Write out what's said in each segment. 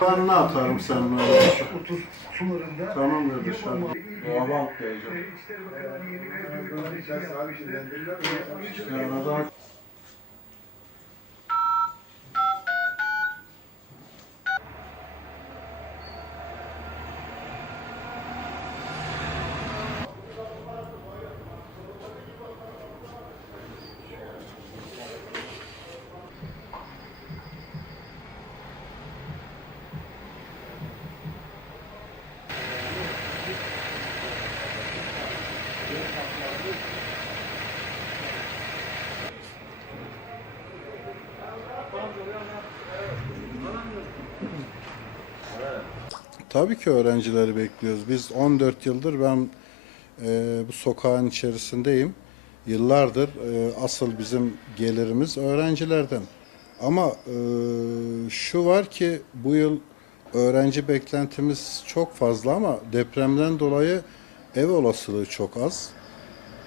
Ben ne atarım oraya? Otur sularında. Tamam kardeş hadi. Doğal diyeceğim. İçişleri Bakanı'nın Tabii ki öğrencileri bekliyoruz. Biz 14 yıldır ben e, bu sokağın içerisindeyim. Yıllardır e, asıl bizim gelirimiz öğrencilerden. Ama e, şu var ki bu yıl öğrenci beklentimiz çok fazla ama depremden dolayı ev olasılığı çok az.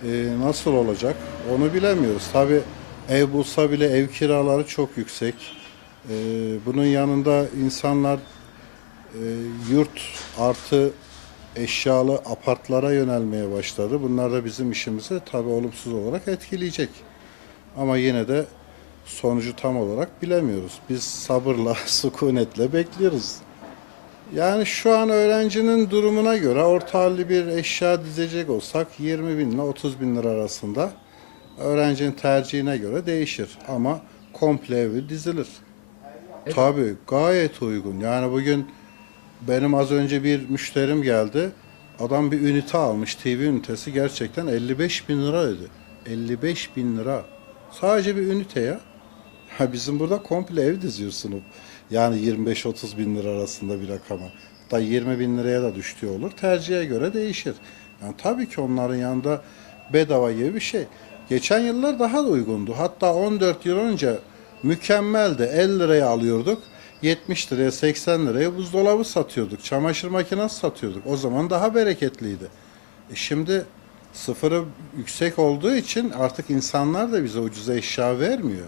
E, nasıl olacak onu bilemiyoruz. Tabii ev bulsa bile ev kiraları çok yüksek. E, bunun yanında insanlar e, yurt artı eşyalı apartlara yönelmeye başladı. Bunlar da bizim işimizi tabii olumsuz olarak etkileyecek. Ama yine de sonucu tam olarak bilemiyoruz. Biz sabırla, sükunetle bekliyoruz. Yani şu an öğrencinin durumuna göre orta halli bir eşya dizecek olsak 20 bin ile 30 bin lira arasında öğrencinin tercihine göre değişir. Ama komple evi dizilir. Tabii gayet uygun. Yani bugün benim az önce bir müşterim geldi. Adam bir ünite almış. TV ünitesi gerçekten 55 bin lira dedi. 55 bin lira. Sadece bir ünite ya. Ha bizim burada komple ev diziyorsunuz. Yani 25-30 bin lira arasında bir rakama. Hatta 20 bin liraya da düştüğü olur. Tercihe göre değişir. Yani tabii ki onların yanında bedava gibi bir şey. Geçen yıllar daha da uygundu. Hatta 14 yıl önce mükemmeldi. 50 liraya alıyorduk. 70 liraya 80 liraya buzdolabı satıyorduk. Çamaşır makinesi satıyorduk. O zaman daha bereketliydi. E şimdi sıfırı yüksek olduğu için artık insanlar da bize ucuza eşya vermiyor.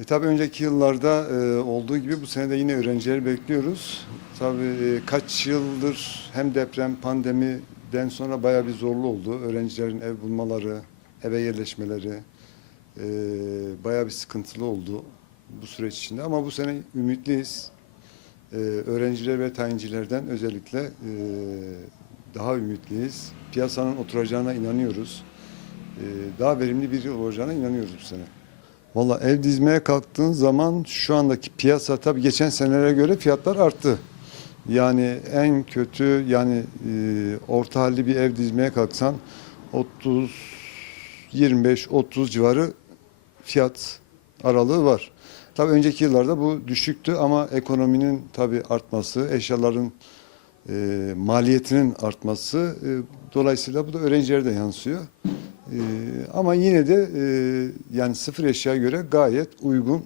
E, tabii önceki yıllarda e, olduğu gibi bu sene de yine öğrencileri bekliyoruz. Tabii e, kaç yıldır hem deprem pandemiden sonra bayağı bir zorlu oldu. Öğrencilerin ev bulmaları, eve yerleşmeleri e, bayağı bir sıkıntılı oldu bu süreç içinde. Ama bu sene ümitliyiz. E, öğrenciler ve tayincilerden özellikle e, daha ümitliyiz. Piyasanın oturacağına inanıyoruz. E, daha verimli bir yıl olacağına inanıyoruz bu sene. Valla ev dizmeye kalktığın zaman şu andaki piyasa tabii geçen senelere göre fiyatlar arttı. Yani en kötü yani e, orta halli bir ev dizmeye kalksan 30 25 30 civarı fiyat aralığı var. Tabii önceki yıllarda bu düşüktü ama ekonominin tabii artması, eşyaların e, maliyetinin artması e, dolayısıyla bu da öğrencilere de yansıyor. E, ama yine de e, yani sıfır eşyaya göre gayet uygun.